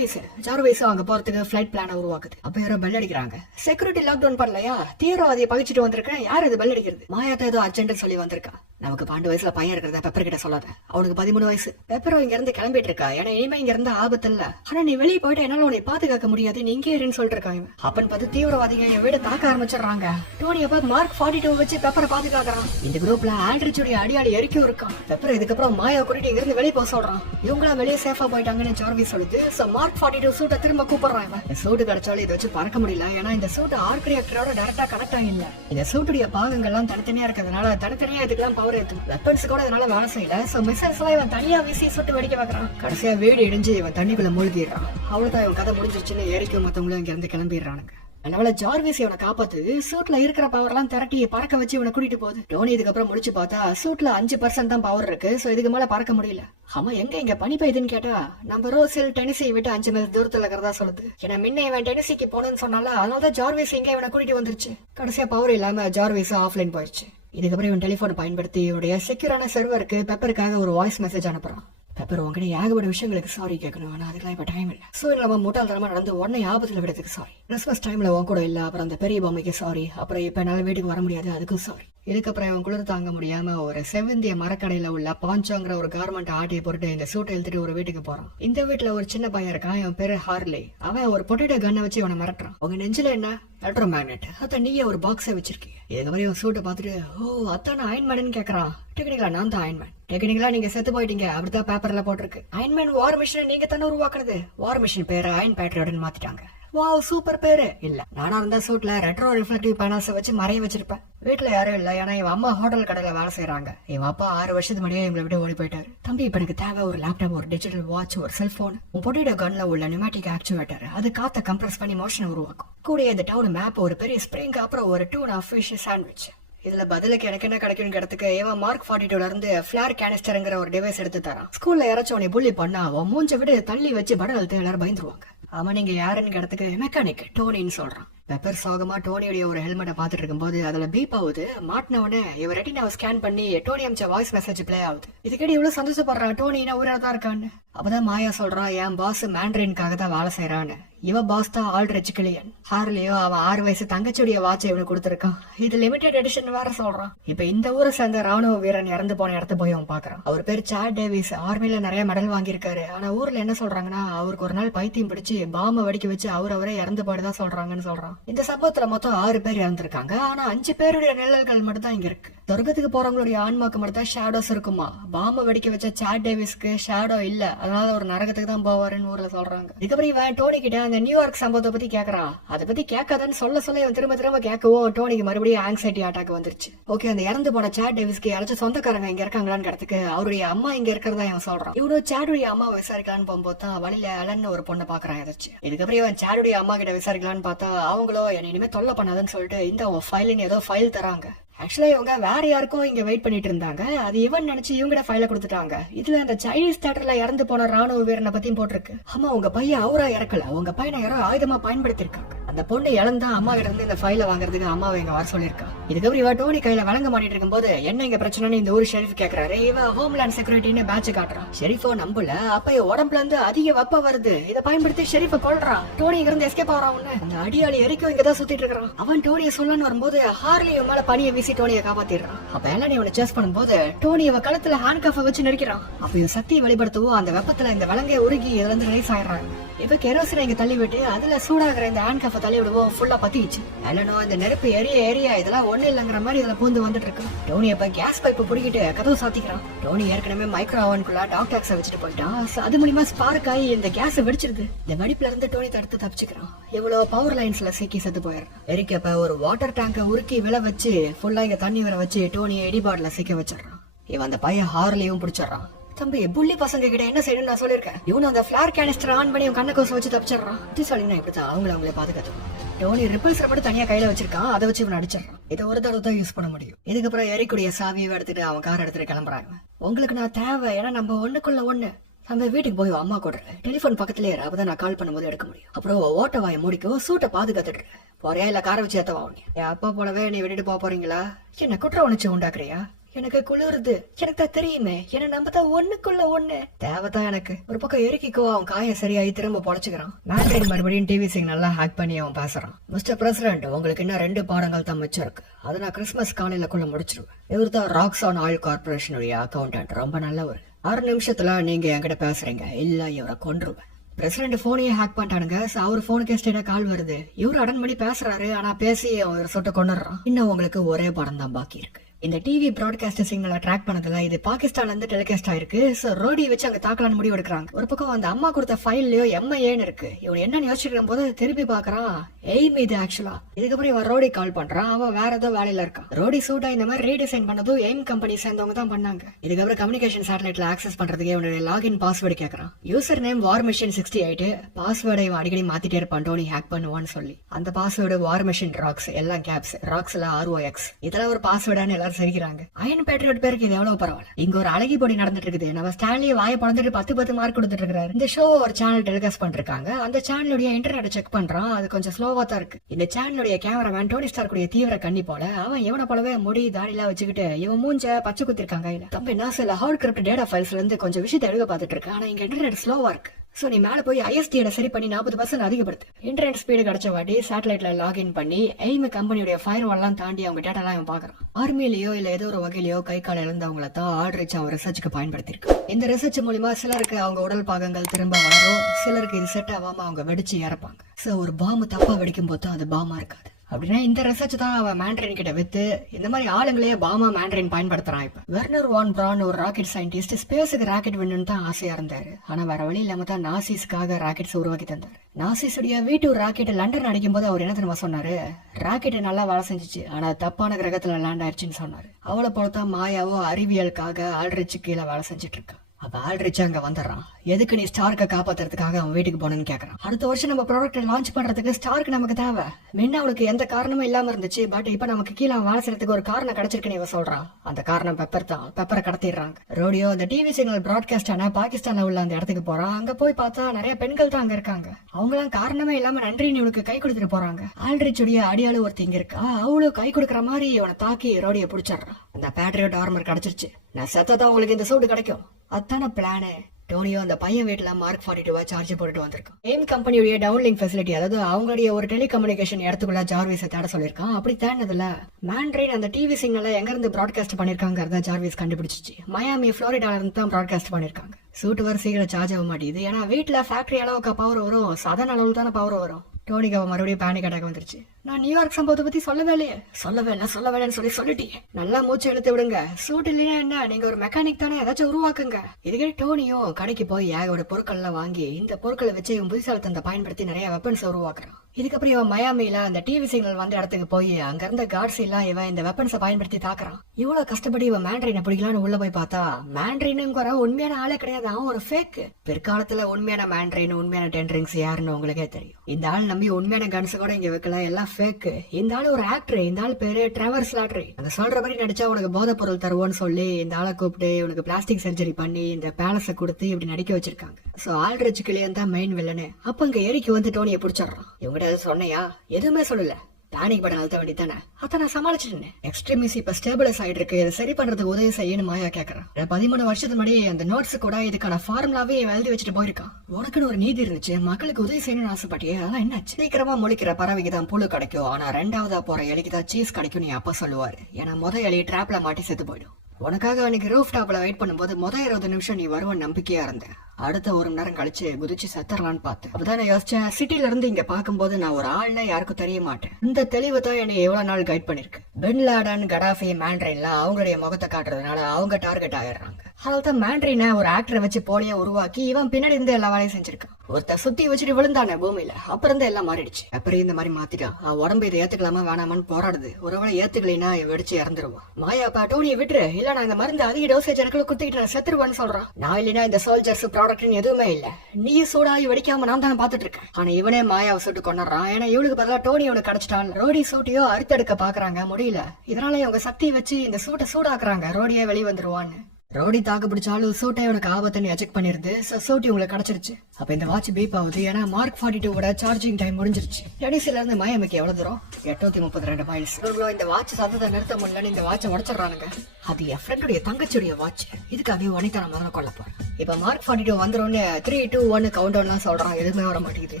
ஜார்வைஸ் அங்க போறதுக்கு பிளைட் பிளான உருவாக்குது. அப்ப யாரோ பெல் அடிக்கிறாங்க. செக்யூரிட்டி லாக்டவுன் பண்ணலையா, தீவிரவாதியை பகிச்சிட்டு வந்திருக்கேன், யார் இது பெல் அடிக்கிறது? மாயாத்த ஏதோ அர்ஜென்ட் சொல்லி வந்திருக்கா. நமக்கு 12 வயசுல பையன் இருக்கிறத பெப்பர் கிட்ட சொல்லாத. அவனுக்கு 13 வயசு. பெப்பரோ இங்க இருந்து கிளம்பிட்டு இருக்கா. ஏன்னா இனிமே இங்க இருந்து ஆபத்து இல்ல. ஆனா நீ வெளியே போயிட்டு என்னால உன்னை பாதுகாக்க முடியாது, நீ இங்கே இருன்னு சொல்லிட்டு இருக்காங்க. அப்பன்னு பார்த்து தீவிரவாதிங்க என் வீட தாக்க ஆரம்பிச்சிடுறாங்க. டோனி அப்ப மார்க் 42 வச்சு பெப்பரை பாதுகாக்கிறான். இந்த குரூப்ல ஆல்ட்ரிச்சுடைய அடியாளி எரிக்கும் இருக்கான். பெப்பர் இதுக்கப்புறம் மாயா கூட்டிட்டு இங்க இருந்து வெளியே போக சொல்றான். இவங்களா வெளியே சேஃபா போயிட்டாங்கன்னு ஜார்விஸ் சொல்லுது. மார்க் 42 சூட்டை திரும்ப கூப்பிடுறான். இந்த சூட்டு கிடைச்சாலும் இதை வச்சு பறக்க முடியல. ஏன்னா இந்த சூட்டு ஆர்க் ரியாக்டரோட டைரக்டா கனெக்ட் ஆகி இல்ல. இந்த சூட்டுடைய பாகங்கள்லாம் தனித்தனியா இருக்கிறதுனால தனித்தனியா இதுக்கெல்லாம் பவர் ஏத்தும். வெப்பன்ஸ் கூட இதனால வேலை செய்யல. சோ மிசைல்ஸ் எல்லாம் இவன் தனியா வீசி சுட்டு வெடிக்க வைக்கிறான். கடைசியா வீடு இடிஞ்சு இவன் தண்ணிக்குள்ள மூழ்கிடுறான். அவ்வளவுதான், இவன் கதை முடிஞ்சிருச்சுன்னு ஏரிக்கும் மத்தவங்களும் இங்க இருந்து கிளம்பிடுறானுங்க. அதனால ஜார்விஸ் இவனை காப்பாத்து சூட்ல இருக்கிற பவர் எல்லாம் திரட்டி பறக்க வச்சு இவனை கூட்டிட்டு போகுது. டோனி இதுக்கப்புறம் முடிச்சு பார்த்தா சூட்ல 5% தான் பவர் இருக்கு. சோ இதுக்கு மேல பறக்க முடியல. ஆமா, எங்க இங்க பனி பெய்யுதுன்னு கேட்டா நம்ம ரோசில் டெனிசி விட்டு 5 மைல் தூரத்துல இருக்கிறதா சொல்லுது. ஏன்னா முன்ன இவன் டெனிசிக்கு போனன்னு சொன்னால அதனாலதான் ஜார்விஸ் இங்க இவனை கூட்டிட்டு வந்துருச்சு. கடைசியா பவர் இல்லாம ஜார்விஸ் ஆஃப்லைன் போயிடுச்சு. இதுக்கப்புறம் இவன் டெலிபோனை பயன்படுத்தி இவருடைய செக்யூரான சர்வருக்கு பெப்பருக்காக ஒரு வாய்ஸ் மெசேஜ் அனுப்புறான். பெப்பர் உங்ககிட்ட ஏகப்பட்ட விஷயங்களுக்கு சாரி கேட்கணும், ஆனா அதுக்கெல்லாம் இப்ப டைம் இல்ல. சோ நம்ம முட்டாள்தனமா நடந்து உடனே ஆபத்துல விடத்துக்கு சாரி. கிறிஸ்மஸ் டைம்ல உன் கூட இல்ல, அப்புறம் அந்த பெரிய பொம்மைக்கு சாரி, அப்புறம் இப்ப என்னால வீட்டுக்கு வர முடியாது அதுக்கும் சாரி. இதுக்கப்புறம் இவன் குளிர் தாங்க முடியாம ஒரு செவந்திய மரக்கடையில உள்ள பாஞ்சோங்கிற ஒரு கார்மெண்ட் ஆட்டையை போட்டு இந்த சூட்டை இழுத்துட்டு ஒரு வீட்டுக்கு போறான். இந்த வீட்டுல ஒரு சின்ன பையன் இருக்கான், இவன் பேரு ஹார்லி. அவன் ஒரு பொட்டேட்டோ கன்னை வச்சு இவனை மிரட்டுறான். உங்க நெஞ்சில என்ன எலக்ட்ரோ மேக்னெட், அதான் நீயே ஒரு பாக்ஸை வச்சிருக்கீங்க. இதுக்கப்புறம் இவன் சூட்டை பார்த்துட்டு ஓ அதான் அயன்மேன் கேக்குறான். டெக்னிக்கலா நான் தான் அயன்மேன். டெக்னிக்கலா நீங்க செத்து போயிட்டீங்க, அப்படித்தான் பேப்பர்ல போட்டிருக்கு. அயன்மேன் வார் மிஷினை நீங்க தானே உருவாக்குறது. வார் மிஷின் பேரை அயன் பேட்ரியாட்னு மாத்திட்டாங்க. வாவ் சூப்பர் பேரு. இல்ல நானா இருந்தா சூட்ல ரெட்ரோ ரிஃப்ளெக்டிவ் பேனல்ஸ் வச்சு மறைய வச்சிருப்பேன். வீட்டுல யாரும் இல்ல, ஏன்னா இவன் அம்மா ஹோட்டல் கடையில வேலை செய்யறாங்க. இவன் அப்பா 6 வருஷத்துக்கு முன்னாடியே இவங்களை விட்டு ஓடி போயிட்டாரு. தம்பி இப்ப எனக்கு தேவை ஒரு லேப்டாப், ஒரு டிஜிட்டல் வாட்ச், ஒரு செல்போன். உன் பொட்டேட்டோ கன்ல உள்ள நியூமேட்டிக் ஆக்சுவேட்டர் அது காத்த கம்ப்ரஸ் பண்ணி மோஷனை உருவாக்கும். கூட இந்த டவுன் மேப், ஒரு பெரிய ஸ்ப்ரிங், அப்புறம் ஒரு 2.5 ஃபிஷ் சாண்ட்விச். இதுல பதிலுக்கு எனக்கு என்ன கிடைக்கும்ங்கிறதுக்கு இவன் மார்க் 42 இருந்து ஃபிளார் கேனிஸ்டர்ங்கிற ஒரு டிவைஸ் எடுத்து தரான். ஸ்கூல்ல யாராச்சும் உன்னை புள்ளி பண்ணா அவன் மூஞ்ச விட தள்ளி வச்சு படம் அழுத்து எல்லாரும் பயந்துருவாங்க. அவன் நீங்க யாருன்னு கிடத்துக்கு மெக்கானிக் டோனின்னு சொல்றான். பெப்பர் சோகமா டோனியுடைய ஒரு ஹெல்மெட்டை பாத்துட்டு இருக்கும்போது அதுல பீப் ஆகுது. மாட்டின உடனே இவன் ரெட்டினாவை ஸ்கேன் பண்ணி டோனி அமிச்ச வாய்ஸ் மெசேஜ் பிளே ஆகுது. இதுக்கடி இவ்வளவு சந்தோஷப்படுறான் டோனி, நான் ஊரா தான் இருக்கான்னு. அப்பதான் மாயா சொல்றான் என் பாஸ் மேண்ட்ரினுக்காக தான் வேலை செய்யறான்னு. இவ பாஸ் தான் ஆல்ரெச் கிளியன். ஹார்லியோ அவன் 6 வயசு தங்கச்சியுடைய வாட்சை இவனுக்கு கொடுத்துருக்கான். இது லிமிடெட் எடிஷன் வேற சொல்றான். இப்ப இந்த ஊரை சேர்ந்த ராணுவ வீரன் இறந்து போன இடத்த போய் அவன் பாக்குறான். அவர் பேர் சாட் டேவிஸ். ஆர்மில நிறைய மெடல் வாங்கியிருக்காரு. ஆனா ஊர்ல என்ன சொல்றாங்கன்னா அவருக்கு ஒரு நாள் பைத்தியம் பிடிச்சு பாம்பை வெடிக்க வச்சு அவரே இறந்து போயிட்டுதான் சொல்றாங்கன்னு சொல்றான். இந்த சம்பவத்துல மொத்தம் 6 பேர் இறந்திருக்காங்க. ஆனா 5 பேருடைய நிழல்கள் மட்டும் தான் இங்க இருக்கு. சொர்க்கத்துக்கு போறவங்களுடைய ஆன்மாக்கு மட்டும் தான் ஷேடோஸ் இருக்குமா. பாம்பை வெடிக்க வச்ச சாட் டேவிஸ்க்கு ஷேடோ இல்ல, அதனால ஒரு நரகத்துக்கு தான் போவாருன்னு ஊர்ல சொல்றாங்க. இதுக்கப்புறம் இவன் டோனி கிட்ட அந்த நியூயார்க் சம்பவத்தை பத்தி கேக்குறான். அதை பத்தி கேட்காதன்னு சொல்ல இவன் திரும்ப திரும்ப கேட்கவும் டோனிக்கு மறுபடியும் ஆங்ஸைட்டி அட்டாக் வந்துருச்சு. ஓகே அந்த இறந்து போன சாட் டேவிஸ்க்கு யாராச்சும் சொந்தக்காரங்க இங்க இருக்காங்களான்னு கிடத்துக்கு அவருடைய அம்மா இங்க இருக்கிறதா இவன் சொல்றான். இவனு சாடுடைய அம்மா விசாரிக்கலான்னு போகும்போது தான் வழியில அலன்னு ஒரு பொண்ணை பாக்குறான் எதாச்சு. இதுக்கப்புறம் இவன் சாடுடைய அம்மா கிட்ட விசாரிக்கலான்னு பார்த்தா அவங்களோ என்ன இனிமே தொல்லை பண்ணாதுன்னு சொல்லிட்டு இந்த ஃபைல்னு ஏதோ ஃபைல் தராங்க. ஆக்சுவலா இவங்க வேற யாருக்கும் இங்க வெயிட் பண்ணிட்டு இருந்தாங்க. அது இவன் நினைச்சு இவங்க ஃபைல கொடுத்துட்டாங்க. இதுல அந்த சைனீஸ் தியேட்டர்ல இறந்து போன ராணுவ வீரனை பத்தியும் போட்டிருக்கு. ஆமா உங்க பையன் அவரா இறக்கல, உங்க பையனை யாரோ ஆயுதமா பயன்படுத்திருக்காங்க. அந்த பொண்ணு இழந்தா அம்மா கிட்ட இருந்து இந்த ஃபைல வாங்குறதுக்கு அம்மாவை இங்க வர சொல்லிருக்கா. இதுக்கப்புறம் இவ டோனி கையில வழங்க மாட்டிட்டு இருக்கும் போது என்ன இங்க பிரச்சனைன்னு இந்த ஊர் ஷெரீஃப் கேக்குறாரு. இவ ஹோம்லேண்ட் செக்யூரிட்டின்னு பேட்ச் காட்டுறான். ஷெரீஃபோ நம்பல. அப்ப உடம்புல இருந்து அதிக வெப்பம் வருது. இதை பயன்படுத்தி ஷெரீஃப கொல்றான். டோனி இருந்து எஸ்கேப் ஆறான். அந்த அடியாளி எரிக்கும் இங்கதான் சுத்திட்டு இருக்கான். அவன் டோனியை சொல்லன்னு வரும்போது ஹார்லி மேல பனியை வீசி டோனியை காப்பாத்திடுறான். அப்ப எல்லாம் இவனை சேஸ் பண்ணும்போது டோனி இவ கழுத்துல ஹேண்ட் கஃப வச்சு நெரிக்கிறான். அப்ப இது சக்தியை வெளிப்படுத்தவும் அந்த வெப்பத்துல இந்த விலங்கை உருகி இதுல இருந்து ரைஸ் ஆயிடுறாங்க. இப்ப கெரோசினை இங்க தள்ளி விட்டு அதுல சூடாகிற இந்த ஹேண்ட் கஃப தள்ளி விடுவோம் ஃபுல்லா பத்திச்சு. எல்லனோ இந்த நெருப்பு எரிய இதெல்லாம் ஒண்ணு இல்லங்கிற மாதிரி இதுல பூந்து வந்துட்டு இருக்கு. டோனி அப்ப கேஸ் பைப் பிடிக்கிட்டு கதவு சாத்திக்கிறான். டோனி ஏற்கனவே மைக்ரோ ஓவனுக்குள்ள டாக்டர்ஸ் வச்சுட்டு போயிட்டான். அது மூலியமா ஸ்பார்க் ஆகி இந்த கேஸ் வெடிச்சிருது. இந்த வெடிப்புல இருந்து டோனி தடுத்து தப்பிச்சுக்கிறான். இவ்வளவு பவர் லைன்ஸ்ல சிக்கி செத்து போயிடுறான். எரிக்கப்ப ஒரு வாட்டர் டேங்க உருக்கி விழ வச்சு ஃபுல்லா இங்க தண்ணி வர வச்சு டோனியை இடிபாட்ல சிக்க வச்சிடறான். இவன் அந்த பையன் ஹார்லியும் பிடிச்சிடறான். தம்பி புள்ளி பசங்க கிட்ட என்ன செய்யணும்னு நான் சொல்லிருக்கேன். இவனு அந்த ஃபிளார் கேனிஸ்டர் ஆன் பண்ணி கண்ணை கோச வச்சு தப்பிச்சிடறான். சொல்லினா இப்படிதான் அவங்களே பாதுகாத்துக்கணும். டோனி ரிப்பல்ஸரை மட்டும் தனியா கையில வச்சிருக்கான். அதை வச்சு இவன் அடிச்சிடறான். இதை ஒரு தடவை தான் யூஸ் பண்ண முடியும். இதுக்கப்புறம் எரிக்கூடிய சாவியை எடுத்துட்டு அவன் கார் எடுத்துட்டு கிளம்புறாங்க. உங்களுக்கு நான் தேவை, ஏன்னா நம்ம ஒண்ணுக்குள்ள ஒண்ணு. நம்ம வீட்டுக்கு போய் அம்மா கொடுறேன். டெலிபோன் பக்கத்துலயே அப்பதான் நான் கால் பண்ணும்போது எடுக்க முடியும். அப்புறம் ஓட்ட வாயை முடிக்கும் சூட்டை பாதுகாத்துட்டு போறியா இல்ல காரை வச்சு ஏத்தவா? என் அப்பா போலவே நீ விட்டுட்டு போறீங்களா? என்ன குற்ற உணர்ச்சி உண்டாக்குறியா? எனக்கு குளிருது. எனக்கு தான் தெரியுமே, என்ன நம்ம தான் ஒண்ணுக்குள்ள ஒண்ணு தேவைதான் எனக்கு. ஒரு பக்கம் எரிக்கிக்கோ அவன் காயம் சரியாயி திரும்ப பொழைச்சுக்கிறான். மேண்ட்ரின் மறுபடியும் டிவி சிக்னல் ஹேக் பண்ணி அவன் பேசுறான். மிஸ்டர் பிரசிடென்ட், உங்களுக்கு இன்னும் 2 பாடங்கள் தான் மிச்சம் இருக்கு. அதை நான் கிறிஸ்துமஸ் காலையிலக்குள்ள முடிச்சிருவேன். இவர் தான் ராக்ஸான் ஆயில் கார்பரேஷனுடைய அக்கௌண்டன்ட். ரொம்ப நல்லவர். 6 நிமிஷத்துல நீங்க என்கிட்ட பேசுறீங்க, இல்ல இவரை கொன்றுவேன். President போனையே hack பண்ணிட்டானுங்க. அவர் போனுக்கு ஸ்டேட்டா கால் வருது. இவரு அடன் பண்ணி பேசுறாரு. ஆனா பேசி அவர் சொட்ட கொண்டுறான். இன்னும் உங்களுக்கு ஒரே படம் தான் பாக்கி இருக்கு. இந்த டிவி பிராட்காஸ்ட் சிக்னலை ட்ராக் பண்ணதுல இது பாகிஸ்தான்ல இருந்து டெலிகாஸ்ட் ஆயிருக்கு. சோ ரோடி வச்சு அங்க தாக்கலான்னு முடிவு எடுக்கிறாங்க. ஒரு பக்கம் அந்த அம்மா கொடுத்த ஃபைல்லயோ MIAன்னு இருக்கு. இவன் என்னன்னு யோசிச்சிருக்கும் போது திருப்பி பாக்குறான் எய்ம் இது ஆக்சுவலா. இதுக்கப்புறம் இவன் ரோடி கால் பண்றான். அவன் வேற ஏதோ வேலையில இருக்கான். ரோடி சூட்டா இந்த மாதிரி ரீடிசைன் பண்ணதும் எய்ம் கம்பெனி சேர்ந்தவங்க தான் பண்ணாங்க. இதுக்கப்புறம் கம்யூனிகேஷன் சேட்டலைட்ல ஆக்சஸ் பண்றதுக்கு இவனுடைய லாகின் பாஸ்வேர்டு கேட்கறான். யூசர் நேம் வார் மிஷின் 68. பாஸ்வேர்டை இவன் அடிக்கடி மாத்திட்டே இருப்பான் டோனி ஹேக் பண்ணுவான்னு சொல்லி. அந்த பாஸ்வேர்டு வார் மிஷின் ராக்ஸ், எல்லாம் கேப்ஸ், ராக்ஸ்ல ROX. இதெல்லாம் ஒரு பாஸ்வேர்டான்னு எல்லாரும் சரிக்கிறாங்க. அயன் பேட்ரியாட் பேருக்கு இது எவ்வளவு பரவாயில்ல. இங்க ஒரு அழகி போடி நடந்துட்டு இருக்குது. நம்ம ஸ்டான்லி வாய பறந்துட்டு 10 மார்க் கொடுத்துட்டு இருக்காரு. இந்த ஷோ ஒரு சேனல் டெலிகாஸ்ட் பண்ணிருக்காங்க. அந்த சேனலுடைய இன்டர்நெட் செக் பண்றான். அது கொஞ்சம் ஸ்லோவா தான் இருக்கு. இந்த சேனலுடைய கேமராமேன் டோனி ஸ்டார் கூடிய தீவிர கண்ணி போல அவன் இவனை போலவே முடி தாடிலாம் வச்சுக்கிட்டு இவன் மூஞ்ச பச்சை குத்திருக்காங்க. தம்பி நான் சில ஹார்ட் கிரிப்ட் டேட்டா ஃபைல்ஸ்ல இருந்து கொஞ்சம் விஷயத்தை எழுத பார்த்துட்டு இருக்கேன். ஆனா இங்க இன்டர்நெட் ஸ்லோவா இருக்கு. சோ நீ மேல போய் ஐஎஸ்டியோட சரி பண்ணி 40% அதிகப்படுத்து. இன்டர்நெட் ஸ்பீடு கிடைச்ச வாட்டி சேட்டலைட்ல லாகின் பண்ணி எய்ம் கம்பெனியோட ஃபயர் வால்லாம் தாண்டி அவங்க டேட்டா எல்லாம் இவன் பாக்குறான். ஆர்மிலயோ இல்ல ஏதோ ஒரு வகையிலயோ கை கால இழந்தவங்கள தான் ஆல்ட்ரிச் அவன் ரிசர்ச்சுக்கு பயன்படுத்திருக்கு. இந்த ரிசர்ச் மூலமா சிலருக்கு அவங்க உடல் பாகங்கள் திரும்ப வளரும், சிலருக்கு இது செட் ஆகாம அவங்க வெடிச்சு இறப்பாங்க. சோ ஒரு பாம்பு தப்பா வெடிக்கும் போது அது பாமா இருக்காது. அப்படின்னா இந்த ரிசர்ச் தான் அவன் மேண்ட்ரின் கிட்ட வித்து இந்த மாதிரி ஆளுங்களையே பாமா மேண்ட்ரின் பயன்படுத்துறான். இப்ப வெர்னர் வான் பிரான் ஒரு ராக்கெட் சயின்டிஸ்ட் ஸ்பேஸுக்கு ராக்கெட் வேணும்னு தான் ஆசையா இருந்தாரு. ஆனா வேற வழி இல்லாம தான் நாசிஸ்க்காக ராக்கெட்ஸ் உருவாக்கி தந்தாரு. நாசிஸுடைய V2 ராக்கெட் லண்டன் அடிக்கும் போது அவர் என்ன தெரியுமா சொன்னாரு? ராக்கெட் நல்லா வேலை செஞ்சுச்சு, ஆனா தப்பான கிரகத்துல லேண்ட் ஆயிடுச்சுன்னு சொன்னாரு. அவளை போலதான் மாயாவோ அறிவியலுக்காக ஆல்ட்ரிச்சு கீழே வேலை செஞ்சுட்டு இருக்கா. அப்ப ஆல்ட்ரிச் அங்க வந்துடுறான். எதுக்கு நீ ஸ்டார்க்க காப்பாத்துறதுக்காக அவன் வீட்டுக்கு போனன்னு கேக்குறான். அடுத்த வருஷம் நம்ம ப்ராடக்ட் லான்ச் பண்றதுக்கு ஸ்டார்க்கு நமக்கு தேவை. முன்ன அவளுக்கு எந்த காரணமும் இல்லாம இருந்துச்சு, பட் இப்ப நமக்கு கீழே வேலை செய்யறதுக்கு ஒரு காரணம் கிடைச்சிருக்குன்னு இவ சொல்றான். அந்த காரணம் பெப்பர் தான். பெப்பரை கடத்திடுறாங்க. ரோடியோ அந்த டிவி சிக்னல் பிராட்காஸ்ட் ஆன பாகிஸ்தான்ல உள்ள அந்த இடத்துக்கு போறான். அங்க போய் பார்த்தா நிறைய பெண்கள் தான் அங்க இருக்காங்க. அவங்களாம் காரணமே இல்லாம நன்றின்னு இவனுக்கு கை கொடுத்துட்டு போறாங்க. ஆல்ட்ரிச்சுடைய அடியாளு ஒருத்தி இங்க இருக்கா. அவளும் கை கொடுக்கற மாதிரி இவனை தாக்கி ரோடியை பிடிச்சிடுறான். அந்த பேட்ரியோட் ஆர்மர் கிடைச்சிருச்சு. நான் செத்ததான் உங்களுக்கு இந்த சூடு கிடைக்கும். அதான பிளானு. டோனியோ அந்த பையன் வீட்டுல மார்க் 42 சார்ஜ் போட்டுட்டு வந்திருக்கான். எய்ம் கம்பெனியுடைய டவுன்லிங்க் ஃபெசிலிட்டி, அதாவது அவங்களுடைய ஒரு டெலிகம்யூனிகேஷன் இடத்துக்குள்ள ஜார்விஸை தேட சொல்லியிருக்கான். அப்படி தேடினதுல மேண்ட்ரின் அந்த டிவி சிக்னலை எங்க இருந்து பிராட்காஸ்ட் பண்ணிருக்காங்கிறத ஜார்விஸ் கண்டுபிடிச்சிச்சு. மயாமி புளோரிடால இருந்து தான் பிராட்காஸ்ட் பண்ணிருக்காங்க. சூட்டு வர சீக்கிரம் சார்ஜ் ஆக மாட்டேங்குது. ஏன்னா வீட்டுல ஃபேக்டரி அளவுக்கு பவர் வரும், சாதாரண அளவுக்கு தானே பவர் வரும். டோனிக்கு அவன் மறுபடியும் பேனிக் அட்டாக் வந்துருச்சு. நான் நியூயார்க் சம்பவத்தை பத்தி சொல்லவே இல்லையே. சொல்ல வேலைன்னு சொல்லிட்டீங்க. நல்லா மூச்சு இழுத்து விடுங்க. சூட் இல்லைன்னா என்ன, நீங்க ஒரு மெக்கானிக் தானே, ஏதாச்சும் உருவாக்குங்க. இதுக்கே டோனியும் கடைக்கு போய் ஏகோட பொருட்கள் எல்லாம் வாங்கி இந்த பொருட்களை வச்சு இவன் புத்திசாலித்தனத்தை பயன்படுத்தி நிறைய வெப்பன்ஸ் உருவாக்குறான். இதுக்கப்புறம் இவன் மயாமியில அந்த டிவி சிக்னல் வந்த இடத்துக்கு போய் அங்க இருந்த கார்ட்ஸ் எல்லாம் இவன் இந்த வெப்பன்ஸை பயன்படுத்தி தாக்குறான். இவ்வளவு கஷ்டப்படி இவன் மேண்ட்ரினை பிடிக்கலான்னு உள்ள போய் பார்த்தா மேண்ட்ரினுங்கிற உண்மையான ஆளே கிடையாது, அவன் ஒரு ஃபேக். பிற்காலத்துல உண்மையான மேண்ட்ரின் உண்மையான டென்ட்ரிங்ஸ் யாருன்னு உங்களுக்கே தெரியும். இந்த ஆள் நம்பி உண்மையான கன்ஸ் கூட இங்க வைக்கல, எல்லாம் ஃபேக். இந்த ஆள் ஒரு ஆக்டர். இந்த ஆள் பேரு டிராவர்ஸ் லாட்ரி. அந்த சொல்ற மாதிரி நடிச்சா உனக்கு போதை பொருள் தருவோன்னு சொல்லி இந்த ஆளை கூப்பிட்டு இவனுக்கு பிளாஸ்டிக் சர்ஜரி பண்ணி இந்த பேலஸை கொடுத்து இப்படி நடிக்க வச்சிருக்காங்க. சோ ஆல்ட்ரிச் கிளியன் தான் மெயின் வில்லனு. அப்ப இங்க எரிக்கு வந்து டோனியை பிடிச்சிடறான். இவங்கிட்ட சொன்னையா? எதுவுமே சொல்லல. பேனிக் பட்டன் அழுத்த வேண்டியதானே. அத நான் சமாளிச்சிட்டேன். எக்ஸ்ட்ரீமிஸ் இப்ப ஸ்டேபிளைஸ் ஆயிட்டு இருக்கு, இதை சரி பண்றதுக்கு உதவி செய்யணும் மாயா கேக்குறான். 13 வருஷத்துக்கு முன்னாடி அந்த நோட்ஸ் கூட இதுக்கான ஃபார்முலாவே எழுதி வச்சுட்டு போயிருக்கான். உனக்குன்னு ஒரு நீதி இருந்துச்சு, மக்களுக்கு உதவி செய்யணும்னு ஆசைப்பட்டியே, அதெல்லாம் என்னாச்சு? சீக்கிரமா முழிக்கிற பறவைக்கு தான் புழு கிடைக்கும், ஆனா ரெண்டாவதா போற எலிக்கு தான் சீஸ் கிடைக்கும் நீ அப்பா சொல்லுவாரு. ஏன்னா எலி டிராப்ல மாட்டி செத்து போயிடும். உனக்காக அன்னைக்கு ரூஃப் டாப்ல வெயிட் பண்ணும்போது 20 நிமிஷம் நீ வருவன் நம்பிக்கையா இருந்த. அடுத்த 1 மணி நேரம் கழிச்சு குதிச்சு செத்தரலான்னு பார்த்தேன். அப்பதான் நான் யோசிச்சேன், சிட்டில இருந்து இங்க பாக்கும்போது நான் ஒரு ஆள்ல யாருக்கும் தெரிய மாட்டேன். இந்த தெளிவு தான் என்னை எவ்வளவு நாள் கைட் பண்ணிருக்கு. பின் லாடன், கடாஃபி, மேண்ட்ரின்ல அவங்களுடைய முகத்தை காட்டுறதுனால அவங்க டார்கெட் ஆயிடுறாங்க. அதனால்தான் மேண்ட்ரினை ஒரு ஆக்டரை வச்சு போலியா உருவாக்கி இவன் பின்னாடி இருந்து எல்லா வேலையும் செஞ்சிருக்கான். ஒருத்தர் சுத்தி வச்சுட்டு விழுந்தானே பூமியில, அப்புறம் இருந்து எல்லாம் மாறிடுச்சு. அப்புறம் இந்த மாதிரி மாத்திட்டான். அவன் உடம்பு இதை ஏத்துக்கலாமா வேணாமான்னு போராடுது. ஒருவேளை ஏத்துக்கலைன்னா வெடிச்சு இறந்துருவான். மாயாப்பா டோனியை விட்டுரு, இல்ல நான் இந்த மருந்து அதிக டோசேஜ் எனக்கு குத்திக்கிட்டு நான் செத்துருவான்னு சொல்றான். நான் இல்லைன்னா இந்த சோல்ஜர்ஸ் ப்ராடக்ட் எதுவுமே இல்ல, நீ சூடாகி வெடிக்காம நான் தானே பாத்துட்டு இருக்கேன். ஆனா இவனே மாயாவை சுட்டு கொண்டாடுறான். ஏன்னா இவளுக்கு பதிலா டோனி அவனுக்கு கிடைச்சிட்டான். ரோடி சூட்டையோ அறுத்தெடுக்க பாக்குறாங்க, முடியல. இதனால இவங்க சக்தி வச்சு இந்த சூட்டை சூடாக்குறாங்க, ரோடியே வெளியே வந்துருவான்னு. ரோடி தாக்கு பிடிச்சாலும் சூட்டை இவனுக்கு ஆபத்துன்னு எஜெக்ட் பண்ணிருது. சூட்டி உங்களுக்கு கிடைச்சிருச்சு. அப்ப இந்த வாட்ச் பீப் ஆகுது. ஏன்னா மார்க் 42 சார்ஜிங் டைம் முடிஞ்சிருச்சு. டெனிஸ்ல இருந்து மயாமிக்கு எவ்வளவு தூரம்? 832 மைல்ஸ். இந்த வாட்ச் சத்தத்தை நிறுத்த முடியலன்னு இந்த வாட்சை உடச்சிடறானுங்க. அது என் ஃப்ரெண்டுடைய தங்கச்சியுடைய வாட்ச். இதுக்காக உனைத்தான முதல்ல கொள்ள போறேன். இப்ப மார்க் 42 வந்துடும். 3, 2, 1 கவுண்ட் டவுன்லாம் சொல்றான். எதுவுமே வர மாட்டேங்குது.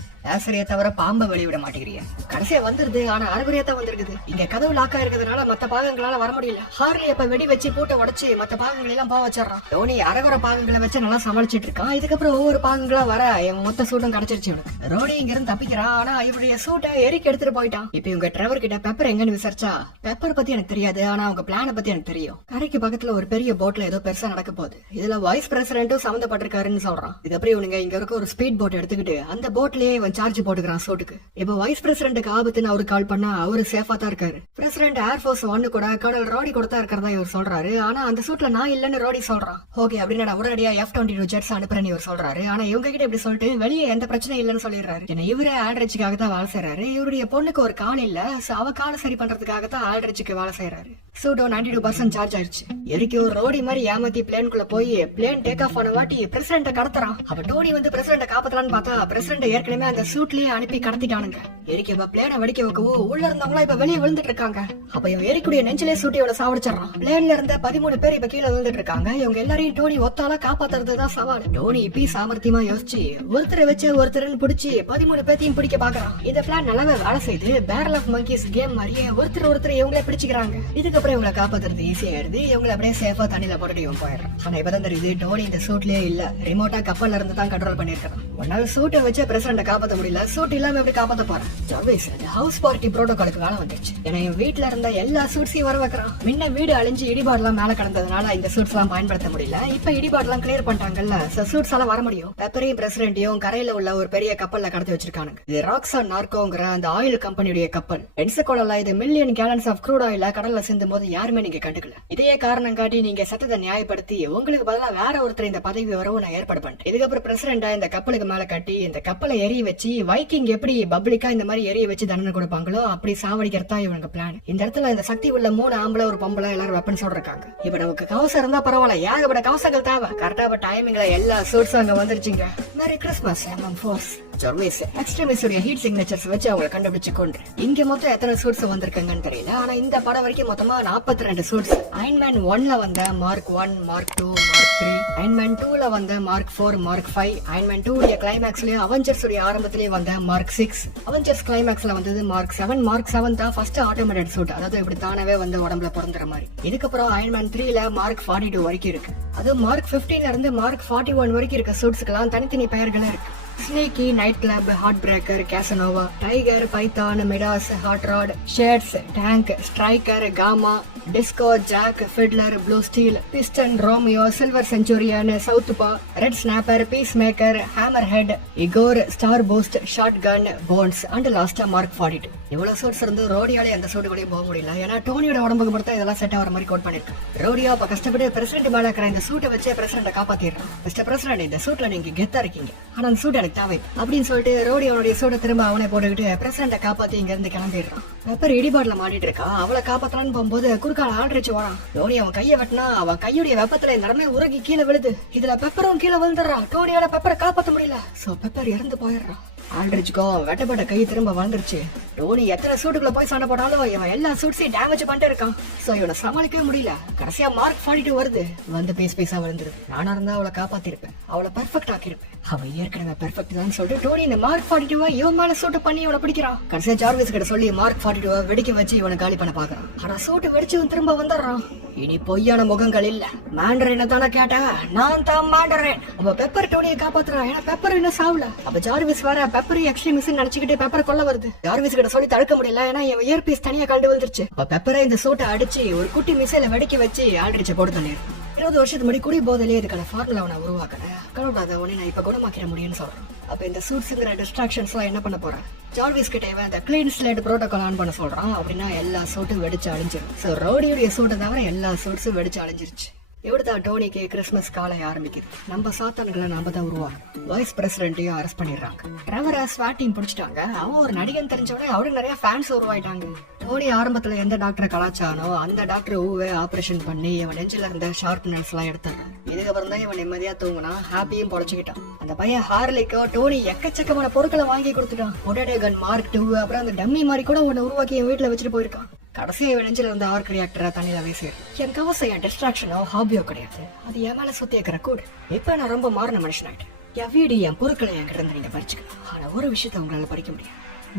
ஆசிரியை தவிர பாம்பை வெளிவிட மாட்டேங்கிறீங்க. கடைசியா வந்துருது, ஆனா அரைகுறையா தான் வந்திருக்குது. இங்க கதவு லாக்கா இருக்கிறதுனால மத்த பாகங்களால வர முடியல. ஹார்லி அப்ப வெடி வச்சு பூட்டை உடச்சு மத்த பாகங்கள் எல்லாம் வச்சிடறான். டோனி அரைகுறை பாகங்களை வச்சு நல்லா சமாளிச்சிட்டு இருக்கான். இதுக்கப்புறம் ஒவ்வொரு பாகங்களா வர இவன் மொத்த சூட்டும் கிடைச்சிருச்சு இவனுக்கு. ரோடி இங்க இருந்து தப்பிக்கிறான். ஆனா இவருடைய சூட்டை எரிக்கு எடுத்துட்டு போயிட்டான். இப்ப இவங்க டிரைவர் கிட்ட பெப்பர் எங்கன்னு விசாரிச்சா, பெப்பர் பத்தி எனக்கு தெரியாது, ஆனா அவங்க பிளான பத்தி எனக்கு தெரியும். கரைக்கு பக்கத்துல ஒரு பெரிய போட்ல ஏதோ பெருசா நடக்க போகுது. இதுல வைஸ் பிரசிடென்ட்டும் சம்பந்தப்பட்டிருக்காருன்னு சொல்றான். இது அப்புறம் இவனுங்க இங்க இருக்க ஒரு ஸ்பீட் போட் எடுத்துக்கிட்டு அந்த போட்லயே இவன் சார்ஜ் போட்டுக்கிறான் சூட்டுக்கு. இப்ப வைஸ் பிரசிடென்ட்டுக்கு ஆபத்துன்னு அவரு கால் பண்ணா அவரு சேஃபா தான் இருக்காரு. பிரசிடென்ட் ஏர்போர்ஸ் 1 கூட கர்னல் ரோடி கூட தான் இருக்கிறதா இவர் சொல்றாரு. ஆனா அந்த சூட்ல நான் இல்லன்னு ரோடி சொல்றான். ஓகே அப்படின்னு நான் உடனடியா F-22 ஜெட்ஸ் அனுப்புறேன்னு இவர் சொல்றாரு. ஆனா இவங்க கிட்ட இப்படி சொல்லிட்டு வெளியே எந்த பிரச்சனையும் இல்லன்னு சொல்லிடுறாரு. ஏன்னா இவரே ஆல்ட்ரிச்சுக்காக தான் வேலை செய்யறாரு. இவருடைய பொண்ணுக்கு ஒரு கால் இல்ல, அவ காலை சரி பண்றதுக்காக தான் ஆல்ட்ரிச்சுக்கு வேலை செய்யறாரு. சூடோ 92% சார்ஜ் ஆயிடுச்சு. எரிக்கோ ரோடி மாதிரி ஏமாத்தி பிளேனுக்குள்ள போய் பிளேன் டேக் ஆஃப் ஆன வாட்டி பிரசிடண்ட கடத்துறான். அப்ப டோனி வந்து பிரசிடண்ட காப்பாத்தலான்னு பார்த்தா பிரசிடண்ட் ஏற்கனவே அந்த சூட்லயே அனுப்பி கடத்திட்டானுங்க. எரிக்க இப்ப பிளேனை வெடிக்க வைக்கவும் உள்ள இருந்தவங்களா இப்ப வெளியே விழுந்துட்டு இருக்காங்க. அப்ப இவன் எரிக்கூடிய நெஞ்சிலே சூட்டி இவனை சாவடிச்சிடறான். பிளேன்ல இருந்த 13 பேர் இப்ப கீழே விழுந்துட்டு இருக்காங்க. இவங்க எல்லாரையும் டோனி ஒத்தால காப்பாத்துறதுதான் சவால். டோனி இப்ப சாமர்த்தியமா யோசிச்சு ஒருத்தரை வச்சு ஒருத்தர் பிடிச்சி 13 பேத்தையும் பிடிக்க பாக்குறான். இந்த பிளான் நல்லாவே வேலை செய்து பேரல் ஆஃப் மங்கீஸ் கேம் மாதிரியே ஒருத்தர் இவங்களே பிடிச்சிக்கிறாங்க. இதுக்கப்புறம் இவங்களை காப்பாத்துறது ஈஸியா ஆயிடுது. இவங்களை அப்படியே சேஃபா தண்ணியில போட்டுட்டு இவன் போயிடுறான். ஆனா இப்பதான் தெரியுது டோனி இந்த சூட்லயே இல்ல, ரிமோட்டா கப்பல்ல இருந்து தான் கண்ட்ரோல் பண்ணிருக்கான். ஒன்னால சூட்டை வச்சு பிரசிடண்ட காப்பாத்த முடியல, சூட் இல்லாம எப்படி காப்பாத்த போறான்? ஜார்வைஸ் ஹவுஸ் பார்ட்டி புரோட்டோகாலுக்கு வேலை வந்துச்சு. ஏன்னா என் வீட்டுல இருந்த எல்லா சூட்ஸையும் வர வைக்கிறான். முன்ன வீடு அழிஞ்சு இடிபாடுலாம் மேல கடந்ததுனால இந்த சூட்ஸ் எல்லாம் பயன்படுத்த முடியல. இப்ப இடிபாடுலாம் கிளியர் பண்ணிட்டாங்கல்ல, சூட்ஸ் எல்லாம் வர முடியும். பெப்பரையும் பிரசிடண்டையும் கரையில உள்ள ஒரு பெரிய கப்பல்ல கடத்தி வச்சிருக்கானுங்க. இது ராக்ஸான் நார்கோங்கிற அந்த ஆயில் கம்பெனியுடைய கப்பல். பென்சகோலால இது மில்லியன் கேலன்ஸ் ஆஃப் க்ரூட் ஆயில கடல்ல சேர்ந்தும் போது யாருமே நீங்க கண்டுக்கல. இதையே காரணம் காட்டி நீங்க சட்டத்தை நியாயப்படுத்தி உங்களுக்கு பதிலா வேற ஒருத்தர் இந்த பதவி வரவும் நான் ஏற்பாடு பண்ணிட்டேன். இதுக்கப்புறம் பிரசிடண்டா இந்த கப்பலுக்கு மேல கட்டி இந்த கப்பலை எரிய வச்சு வைக்கிங் எப்படி பப்ளிக்கா இந்த மாதிரி எரிய வச்சு தண்டனை கொடுப்பாங்களோ அப்படி சாவடிக்கிறதா இவங்க பிளான். இந்த இடத்துல இந்த சக்தி உள்ள 3 ஆம்பளை ஒரு பொம்பளை எல்லாரும் வெப்பன்ஸோட இருக்காங்க. இப்ப நமக்கு கவசம் இருந்தா பரவாயில்ல, ஏகப்பட்ட கவசங்கள் தேவை. கரெக்டா டைமிங்ல எல்லா சூட்ஸும் அங்க வந்துருச்சுங்க. Merry Christmas hmm force. Jarvis எக்ஸ்ட்ரீமிஸ்டுடைய ஹீட் சிக்னேச்சர்ஸ் வச்சு அவங்க கண்டுபிடிச்சு கொண்டு இங்க மொத்தம் எத்தனை சூட்ஸ் வந்திருக்காங்கன்னு தெரியல. ஆனா இந்த படம் வரைக்கும் மொத்தமா 42 சூட்ஸ். அயன்மேன் 1ல வந்த மார்க் 1, மார்க் 2, மார்க் 3, அயன்மேன் 2ல வந்த மார்க் 4, மார்க் 5, அயன்மேன் 2 உடைய கிளைமேக்ஸ்லயே அவெஞ்சர்ஸ் உடைய ஆரம்பத்திலேயே வந்த மார்க் 6, அவெஞ்சர்ஸ் கிளைமேக்ஸ்ல வந்தது மார்க் 7. மார்க் 7 தான் ஃபர்ஸ்ட் ஆட்டோமேட்டட் சூட், அதாவது இப்படி தானவே வந்து உடம்புல பிறந்துற மாதிரி. இதுக்கப்புறம் அயன்மேன் 3ல மார்க் 42 வரைக்கும் இருக்கு. அது மார்க் 15ல இருந்து மார்க் 41 வரைக்கும் இருக்க சூட்ஸ்க்கெல்லாம் தனித்தனி பெயர்களே இருக்கு. Sneaky, night club, heart breaker, Casanova, tiger, python, Midas, hot rod, shades, tank, striker, gamma, disco, jack, fiddler, blue steel, piston, Romeo, silver centurion, southpaw, red snapper, peace maker, hammer head, Igor, star boost, shotgun, bones and லாஸ்டா mark 42. இவ்வளவு shoots இருந்து ரோடியாலே அந்த சூட்டு கூட போக முடியல. ஏன்னா டோனியோட உடம்புக்கு மட்டும் இதெல்லாம் செட் ஆகிற மாதிரி கோட் பண்ணிருக்கு. ரோடியா அப்ப கஷ்டப்பட்டு பிரசிடண்ட் மேல இருக்கிற இந்த சூட்டை வச்சு பிரசிடண்ட காப்பாத்திடுறான். மிஸ்டர் பிரசிடண்ட், இந்த சூட்ல நீங்க கெத்தா இருக்கீங்க, ஆனா அந்த சூட் எனக்கு தேவை அப்படின்னு சொல்லிட்டு ரோடியோனுடைய சூட்டை திரும்ப அவனை போட்டுக்கிட்டு பிரசிடண்ட காப்பாத்தி இங்க இருந்து கிளம்பிடுறான். பெப்பர் இடிபாடுல மாட்டிட்டு இருக்கா. அவளை காப்பாத்தலான்னு போகும்போது குறுக்கால ஆல்ட்ரிச்சு வரான். டோனி அவன் கையை வெட்டினா அவன் கையுடைய வெப்பத்துல இந்த இடமே உருகி கீழே விழுது. இதுல பெப்பரும் கீழே விழுந்துடுறான். டோனியால பெப்பரை காப்பாத்த முடியல. சோ பெப்பர் இறந்து போயிடுறான். ஆல்ட்ரிச்சுக்கோ வெட்டப்பட்ட கை திரும்ப வளர்ந்துருச்சு. டோனி எத்தனை சூட்டுக்குள்ள போய் சண்டை போட்டாலும் இவன் எல்லா சூட்ஸையும் டேமேஜ் பண்ணிட்டு இருக்கான். சோ இவனை சமாளிக்கவே முடியல. கடைசியா மார்க் 42 வருது. வந்து பீஸா விழுந்துருது. நானா இருந்தா அவளை காப்பாத்திருப்பேன், அவளை பெர்ஃபெக்ட் ஆக்கிருப்பேன். அவ ஏற்கனவே பெர்ஃபெக்ட் தான் சொல்லிட்டு டோனி இந்த மார்க் 42 இவன் மேல சூட்டு பண்ணி இவனை பிடிக்கிறான். கடைசியா ஜார்விஸ் கிட்ட சொல்லி மார்க் 42 வெடிக்க வச்சு இவனை காலி பண்ண பாக்குறான். ஆனா சூட்டு வெடிச்சு திரும்ப வந்துடுறான். இனி பொய்யான முகங்கள் இல்ல. மாண்டரேன தானே கேட்டா, நான் தான் மாண்டரேன். அவ பெப்பர் டோனியை காப்பாத்துறான். ஏன்னா பெப்பர் இன்னும் சாவல. அப்ப ஜார்விஸ் வேற பெப்பர் எக்ஸ்ட்ரீமிஸ் நினைச்சுக்கிட்டு பெப்பர் கொல்ல வருது. ஜார்விஸ் கிட்ட சொல்லி தடுக்க முடியல. ஏன்னா இவன் இயர்பீஸ் தனியா கண்டு வந்துருச்சு. அப்ப பெப்பரை இந்த சூட்டை அடிச்சு ஒரு குட்டி மிசைல வெடிக்க வச்சு ஆல்ட்ரிச்ச போட்டு தள்ளிடுறான். 20 வருஷத்துக்கு முன்னாடி குடி போதிலே இதுக்கான ஃபார்முலா நான் உருவாக்குறேன். கடவுள் உடனே நான் இப்ப குணமாக்கிற முடியும்னு சொல்றேன். அப்ப இந்த சூட்ஸ்ங்கிற டிஸ்ட்ராக்ஷன்ஸ் எல்லாம் என்ன பண்ண போறேன்? ஜார்விஸ் கிட்ட இவன் இந்த கிளீன் ஸ்லேட் புரோட்டோகால் ஆன் பண்ண சொல்றான். அப்படின்னா எல்லா சூட்டும் வெடிச்சு அழிஞ்சிடும். சோ ரோடியுடைய சூட்டை தவிர எல்லா சூட்ஸும் வெடிச்சு அழிஞ்சிருச்சு. இவ்வளவுதான் டோனிக்கு கிறிஸ்துமஸ் காலை ஆரம்பிக்குது. நம்ம சாத்தான்களை நம்ம தான் உருவாக்கும். வைஸ் பிரசிடென்ட்டையும் அரெஸ்ட் பண்ணிடுறாங்க. ட்ரெவரை ஸ்வாட்டையும் பிடிச்சிட்டாங்க. அவன் ஒரு நடிகன் தெரிஞ்சவனே அவருக்கு நிறைய ஃபேன்ஸ் உருவாயிட்டாங்க. டோனி ஆரம்பத்துல எந்த டாக்டரை கலாச்சானோ அந்த டாக்டர் ஊவே ஆபரேஷன் பண்ணி இவன் நெஞ்சில இருந்த ஷார்ப்னஸ் எல்லாம் எடுத்தாங்க. இதுக்கப்புறம் தான் இவன் நிம்மதியா தூங்கினா, ஹாப்பியும் பொழைச்சுக்கிட்டான். அந்த பையன் ஹார்லிக்கோ டோனி எக்கச்சக்கமான பொருட்களை வாங்கி கொடுத்துட்டான். பொட்டேட்டோ கன் மார்க் 2, அப்புறம் அந்த டம்மி மாதிரி கூட ஒன்னு உருவாக்கி என் வீட்டுல வச்சுட்டு போயிருக்கான். கடைசியா நெஞ்சில இருந்த ஆர்க் ரியாக்டரை தண்ணியில வீசிடு. என் கவசம் என் டிஸ்ட்ராக்ஷனோ ஹாபியோ கிடையாது. அது என் மேல சுத்தி இருக்கிற கூடு. இப்ப நான் ரொம்ப மாறின மனுஷன் ஆயிட்டேன். என் வீடு என் பொருட்களை என்கிட்ட இருந்து நீங்க பறிச்சுக்கலாம். ஆனா ஒரு விஷயத்த உங்களால படிக்க முடியாது.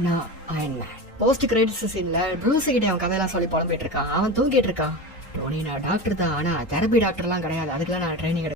நான் அயன்மேன். போஸ்ட் கிரெடிட்ஸ் சீன்ல ப்ரூஸ் கிட்ட அவன் கதையெல்லாம் சொல்லி புலம்பிட்டு இருக்கான். அவன் தூங்கிட்டு இருக்கான். டோனி, நான் டாக்டர் தான், ஆனா தெரபி டாக்டர் எல்லாம் கிடையாது. அதுக்கெல்லாம் நான் ட்ரைனிங்